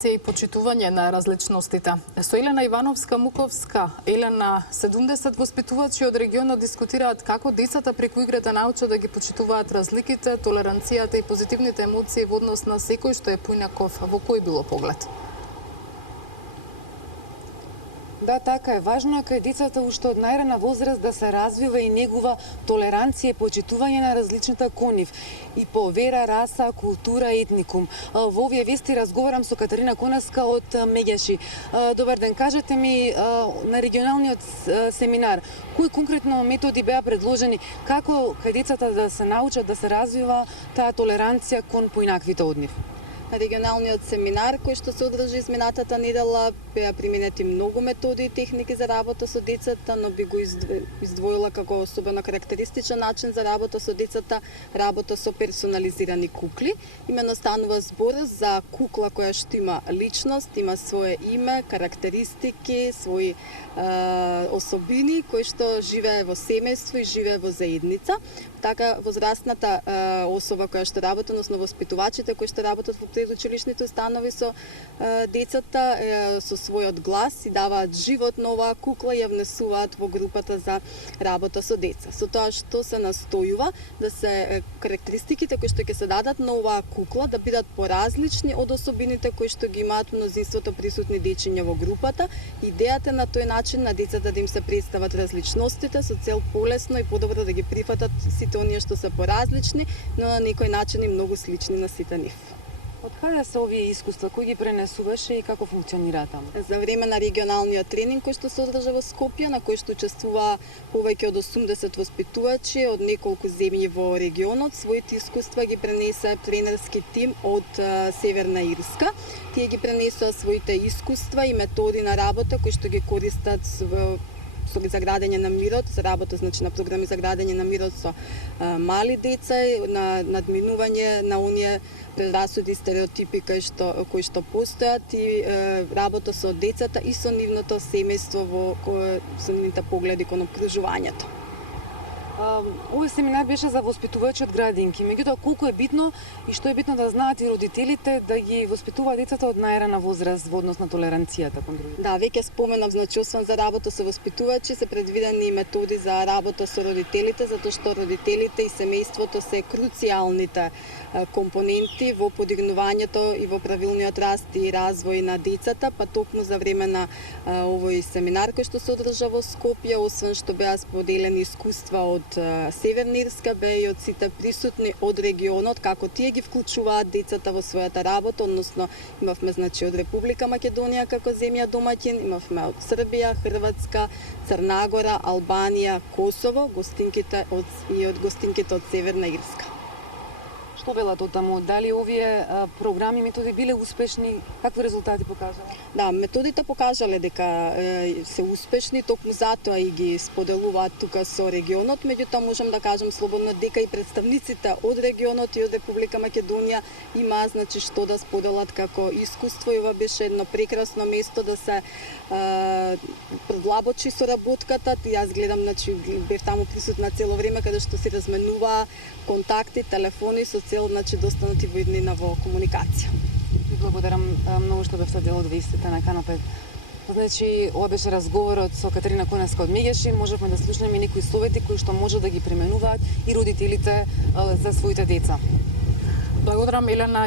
И почитување на различностите. Со Елена Ивановска-Муковска, Елена, 70 воспитувачи од регионот дискутираат како децата преку игра да научат да ги почитуваат разликите, толеранцијата и позитивните емоции во однос на секој што е поинаков. Во кој било поглед? Да, така е. Важно е кај децата уште од најрана возраст да се развива и негува толеранција и почитување на различната кон нив и по вера, раса, култура и етникум. Во овие вести разговарам со Катерина Конеска од Меѓаши. Добар ден, кажете ми на регионалниот семинар кои конкретно методи беа предложени како кај децата да се научат да се развива таа толеранција кон поинаквите од нив? На регионалниот семинар кој што се одржи изминатата недела беа применети многу методи и техники за работа со децата, но би го издвоила како особено карактеристичен начин за работа со децата работа со персонализирани кукли. Имено станува збор за кукла која што има личност, има свое име, карактеристики, своји особини, кои што живее во семејство и живее во заедница. Така возрастната особа која што работи, односно воспитувачите кои што работат во предучилишните установи со децата, со својот глас и даваат живот на оваа кукла и ја внесуваат во групата за работа со деца. Со тоа што се настојува да се карактеристиките кои што ќе се дадат на оваа кукла да бидат поразлични од особините кои што ги имаат мнозинството присутни дечиња во групата. Идејата на тој начин на децата да им се представат различностите со цел полесно и подобро да ги прифатат сите оние што се поразлични, но на некој начин и многу слични на сите нив. Од каде се овие искуства, кои ги пренесуваше и како функционира таму? За време на регионалниот тренинг кој што се одржа во Скопје, на кој што учествува повеќе од 80 воспитувачи од неколку земји во регионот, своите искуства ги пренесе тренерски тим од Северна Ирска. Тие ги пренесоа своите искуства и методи на работа кои што ги користат за градење на мирот, за работа на програми за градење на мирот со мали деца, на надминување на оние предрасуди и стереотипи кои што постојат и работа со децата и со нивното семејство со нивните погледи кон опружувањето. Овој семинар беше за воспитувачи од градинки. Меѓутоа, колку е битно и што е битно да знаат и родителите да ги воспитуваат децата од најрана возраст во однос на толеранцијата кон другите? Да, веќе споменав, освен за работа со воспитувачи, се предвидени методи за работа со родителите, затоа што родителите и семејството се круцијалните компоненти во подигнувањето и во правилниот раст и развој на децата, па токму за време на овој семинар кој што се одржа во Скопје, освен што беа споделени искуства од Северна Ирска, беа и од сите присутни од регионот, како тие ги вклучуваат децата во својата работа, односно имавме од Република Македонија како земја домаќин, имавме од Србија, Хрватска, Црна Гора, Албанија, Косово, гостинките од Северна Ирска. Што велат од таму? Дали овие програми, методи биле успешни? Какви резултати покажале? Да, методите покажале дека се успешни, токму затоа и ги споделуваат тука со регионот, меѓутоа можам да кажам слободно дека и представниците од регионот и од Република Македонија имаат што да споделат како искуство и ова беше едно прекрасно место да се продлабочи соработката. Јас гледам, бев таму присутна цело време каде што се разменуваа контакти, телефони со цел да останат и во иднина во комуникација. Ви благодарам многу што бевте дел од вестите на Канал 5. Значи, ова беше разговорот со Катерина Конеска од Меѓаши. Можевме да слушнеме некои совети кои што може да ги применуваат и родителите за своите деца. Благодарам, Елена